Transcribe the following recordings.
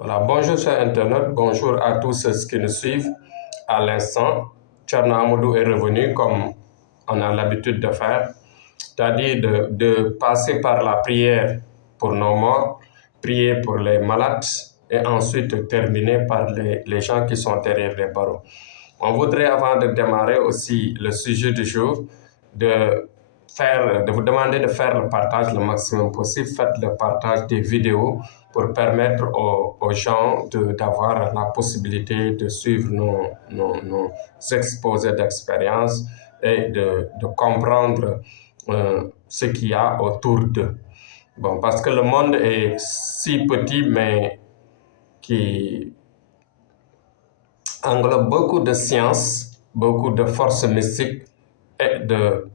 Voilà, bonjour chers internautes, bonjour à tous ceux qui nous suivent à l'instant. Thierno Amadou est revenu comme on a l'habitude de faire, c'est-à-dire de passer par la prière pour nos morts, prier pour les malades et ensuite terminer par les gens qui sont derrière les barreaux. On voudrait, avant de démarrer aussi le sujet du jour, de vous demander de faire le partage le maximum possible. Faites le partage des vidéos pour permettre aux gens d'avoir la possibilité de suivre nos exposés d'expérience et de comprendre ce qu'il y a autour d'eux. Bon, parce que le monde est si petit, mais qui englobe beaucoup de sciences, beaucoup de forces mystiques et de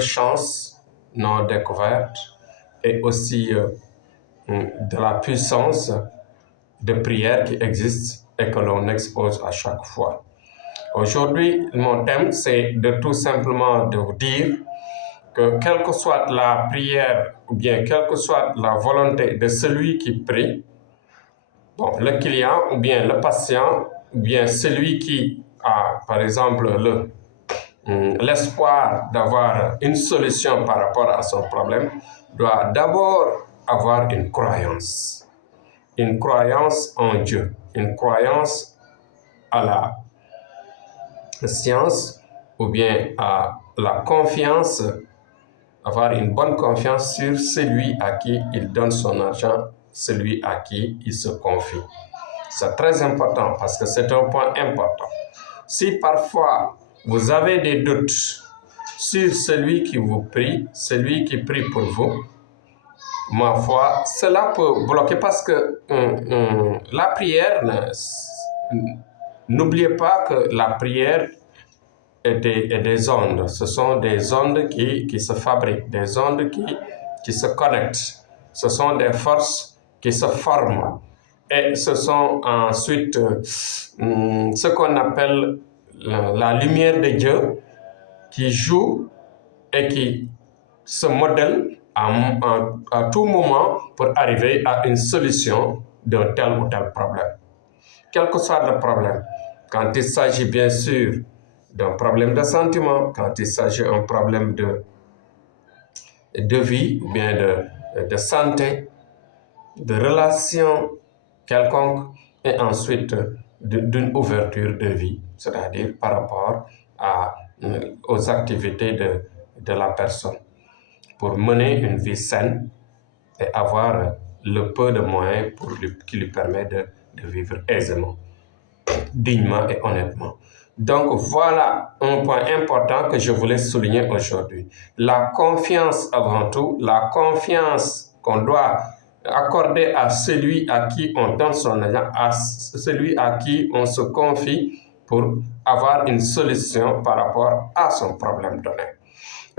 chances non découvertes et aussi de la puissance de prière qui existe et que l'on expose à chaque fois. Aujourd'hui, mon thème, c'est de tout simplement de vous dire que quelle que soit la prière ou bien quelle que soit la volonté de celui qui prie, bon, le client ou bien le patient ou bien celui qui a, par exemple, l'espoir d'avoir une solution par rapport à son problème, doit d'abord avoir une croyance en Dieu, une croyance à la science ou bien à la confiance, avoir une bonne confiance sur celui à qui il donne son argent, celui à qui il se confie. C'est très important parce que c'est un point important. Si parfois vous avez des doutes sur celui qui vous prie, celui qui prie pour vous, ma foi, cela peut bloquer parce que la prière, n'oubliez pas que la prière est des ondes. Ce sont des ondes qui se fabriquent, des ondes qui se connectent. Ce sont des forces qui se forment. Et ce sont ensuite ce qu'on appelle la lumière de Dieu qui joue et qui se modèle à tout moment pour arriver à une solution d'un tel ou tel problème. Quel que soit le problème, quand il s'agit bien sûr d'un problème de sentiment, quand il s'agit d'un problème de vie ou bien de santé, de relation quelconque, et ensuite d'une ouverture de vie, c'est-à-dire par rapport aux activités de la personne, pour mener une vie saine et avoir le peu de moyens qui lui permet de vivre aisément, dignement et honnêtement. Donc voilà un point important que je voulais souligner aujourd'hui. La confiance avant tout, la confiance qu'on doit accorder à celui à qui on donne son argent, à celui à qui on se confie pour avoir une solution par rapport à son problème donné.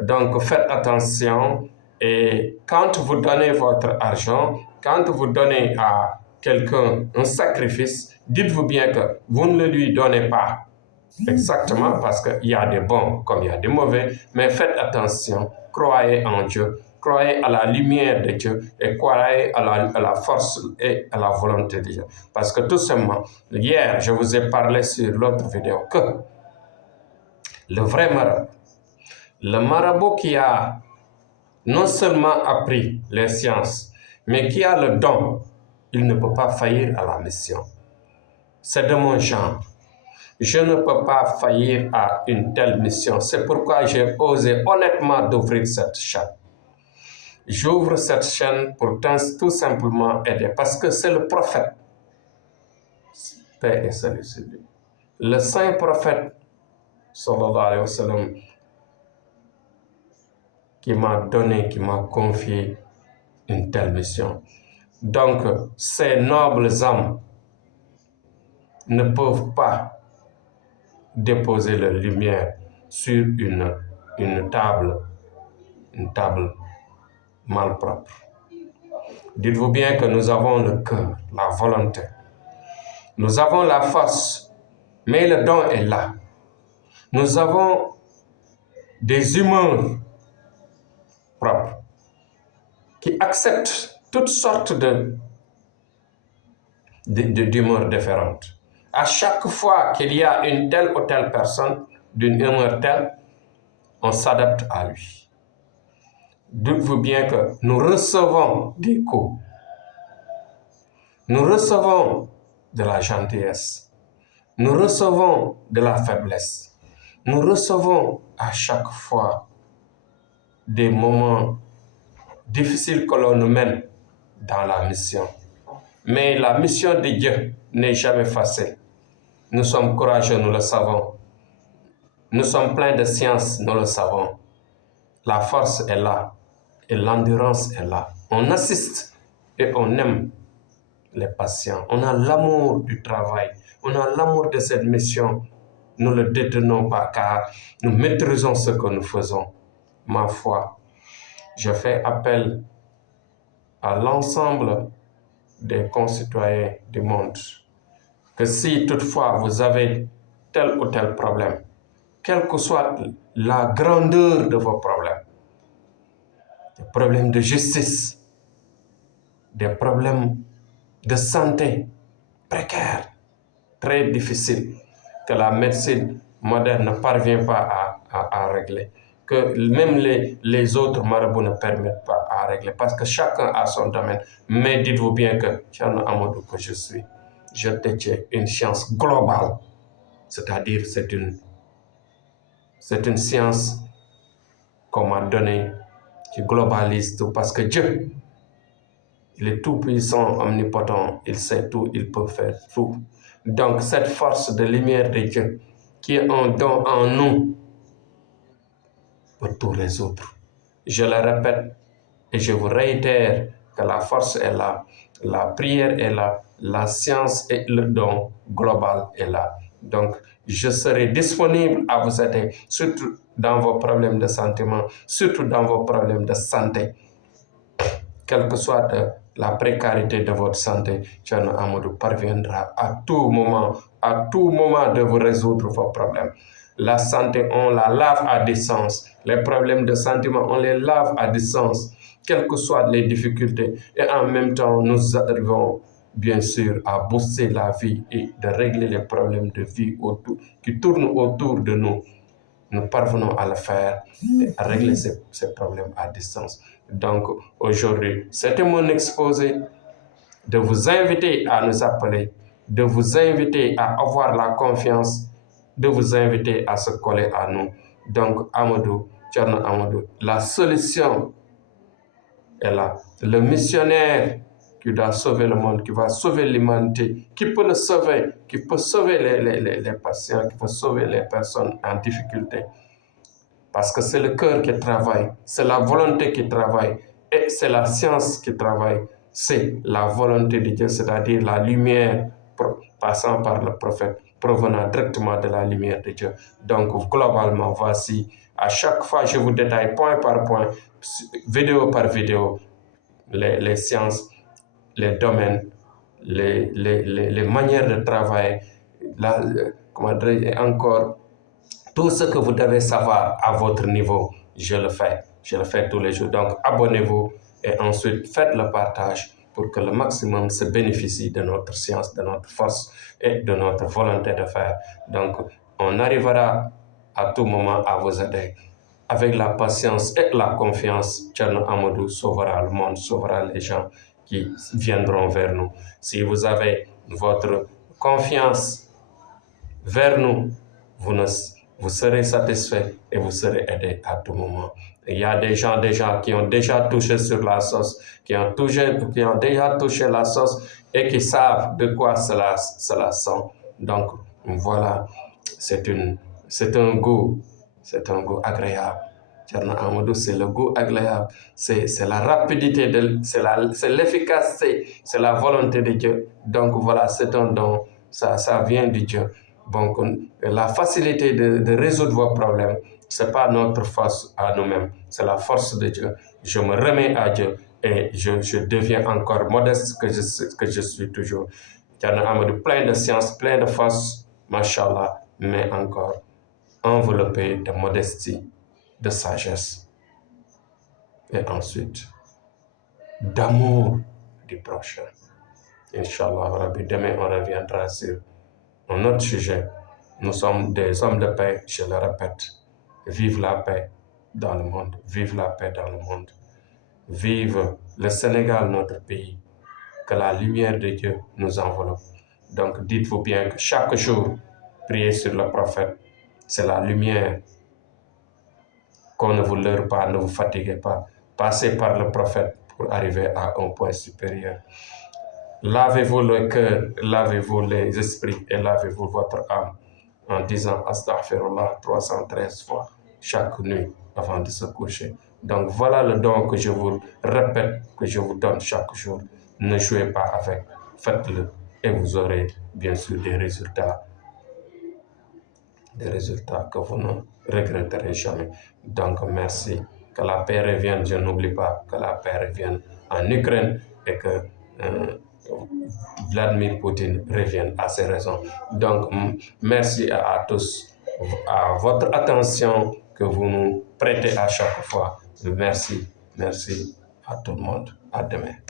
Donc faites attention, et quand vous donnez votre argent, quand vous donnez à quelqu'un un sacrifice, dites-vous bien que vous ne le lui donnez pas exactement parce qu'il y a des bons comme il y a des mauvais, mais faites attention, croyez en Dieu, croyez à la lumière de Dieu et croyez à la force et à la volonté de Dieu. Parce que tout simplement, hier, je vous ai parlé sur l'autre vidéo que le vrai marabout, le marabout qui a non seulement appris les sciences, mais qui a le don, il ne peut pas faillir à la mission. C'est de mon genre. Je ne peux pas faillir à une telle mission. C'est pourquoi j'ai osé honnêtement d'ouvrir cette chaîne. J'ouvre cette chaîne pour tout simplement aider, parce que c'est le prophète, paix et salut sur lui, le saint prophète, sallallahu alayhi wa sallam, qui m'a donné, qui m'a confié une telle mission. Donc, ces nobles âmes ne peuvent pas déposer leur lumière sur une table malpropre. Dites-vous bien que nous avons le cœur, la volonté. Nous avons la force, mais le don est là. Nous avons des humeurs propres qui acceptent toutes sortes d'humeur différente. À chaque fois qu'il y a une telle ou telle personne d'une humeur telle, on s'adapte à lui. Dites-vous bien que nous recevons des coups. Nous recevons de la gentillesse. Nous recevons de la faiblesse. Nous recevons à chaque fois des moments difficiles que l'on nous mène dans la mission. Mais la mission de Dieu n'est jamais facile. Nous sommes courageux, nous le savons. Nous sommes pleins de science, nous le savons. La force est là et l'endurance est là. On assiste et on aime les patients. On a l'amour du travail. On a l'amour de cette mission. Nous ne le détenons pas car nous maîtrisons ce que nous faisons. Ma foi, je fais appel à l'ensemble des concitoyens du monde que si toutefois vous avez tel ou tel problème, quelle que soit la grandeur de vos problèmes, des problèmes de justice, des problèmes de santé précaires, très difficiles, que la médecine moderne ne parvient pas à régler, que même les autres marabouts ne permettent pas à régler, parce que chacun a son domaine. Mais dites-vous bien que, Thierno Amadou que je suis, je détiens une science globale, c'est-à-dire c'est une science qu'on m'a donnée qui globalise tout, parce que Dieu, il est tout puissant, omnipotent, il sait tout, il peut faire tout. Donc cette force de lumière de Dieu qui est en don en nous pour tous les autres. Je le répète et je vous réitère que la force est là, la prière est là, la science et le don global est là. Donc je serai disponible à vous aider, surtout dans vos problèmes de sentiment, surtout dans vos problèmes de santé. Quelle que soit la précarité de votre santé, Thierno Amadou parviendra à tout moment de vous résoudre vos problèmes. La santé, on la lave à distance. Les problèmes de sentiment, on les lave à distance, quelles que soient les difficultés. Et en même temps, nous arrivons bien sûr à booster la vie et de régler les problèmes de vie qui tournent autour de nous. Nous parvenons à le faire et à régler ces problèmes à distance. Donc aujourd'hui, c'était mon exposé de vous inviter à nous appeler, de vous inviter à avoir la confiance, de vous inviter à se coller à nous. Donc Amadou, Thierno Amadou, la solution est là. Le missionnaire qui doit sauver le monde, qui va sauver l'humanité, qui peut le sauver, qui peut sauver les patients, qui peut sauver les personnes en difficulté. Parce que c'est le cœur qui travaille, c'est la volonté qui travaille et c'est la science qui travaille. C'est la volonté de Dieu, c'est-à-dire la lumière passant par le prophète, provenant directement de la lumière de Dieu. Donc globalement, voici, à chaque fois, je vous détaille point par point, vidéo par vidéo, les sciences, les domaines, les manières de travail, encore tout ce que vous devez savoir à votre niveau, je le fais tous les jours. Donc abonnez-vous et ensuite faites le partage pour que le maximum se bénéficie de notre science, de notre force et de notre volonté de faire. Donc on arrivera à tout moment à vous aider. Avec la patience et la confiance, Thierno Amadou sauvera le monde, sauvera les gens qui viendront vers nous. Si vous avez votre confiance vers nous, vous serez satisfait et vous serez aidé à tout moment. Il y a des gens déjà qui ont déjà touché sur la sauce, qui ont déjà touché la sauce et qui savent de quoi cela sent. Donc voilà, c'est un goût agréable. Thierno Amadou, c'est le goût agréable, c'est la rapidité, c'est l'efficacité, c'est la volonté de Dieu. Donc voilà, c'est un don, ça vient de Dieu. Donc la facilité de résoudre vos problèmes, ce n'est pas notre force à nous-mêmes, c'est la force de Dieu. Je me remets à Dieu et je deviens encore modeste que je suis toujours. Thierno Amadou, plein de science, plein de force, machallah, mais encore enveloppé de modestie, de sagesse et ensuite d'amour du prochain. Inch'Allah Rabbi, demain on reviendra sur un autre sujet. Nous sommes des hommes de paix, je le répète. Vive la paix dans le monde. Vive la paix dans le monde. Vive le Sénégal, notre pays. Que la lumière de Dieu nous enveloppe. Donc dites-vous bien que chaque jour, priez sur le prophète. C'est la lumière. Qu'on ne vous leurre pas, ne vous fatiguez pas. Passez par le prophète pour arriver à un point supérieur. Lavez-vous le cœur, lavez-vous les esprits et lavez-vous votre âme en disant Astaghfirullah 313 fois chaque nuit avant de se coucher. Donc voilà le don que je vous répète, que je vous donne chaque jour. Ne jouez pas avec, faites-le et vous aurez bien sûr des résultats que vous ne regretterez jamais. Donc merci, que la paix revienne, je n'oublie pas que la paix revienne en Ukraine et que Vladimir Poutine revienne à ses raisons. Donc merci à tous, à votre attention que vous nous prêtez à chaque fois. Merci à tout le monde. À demain.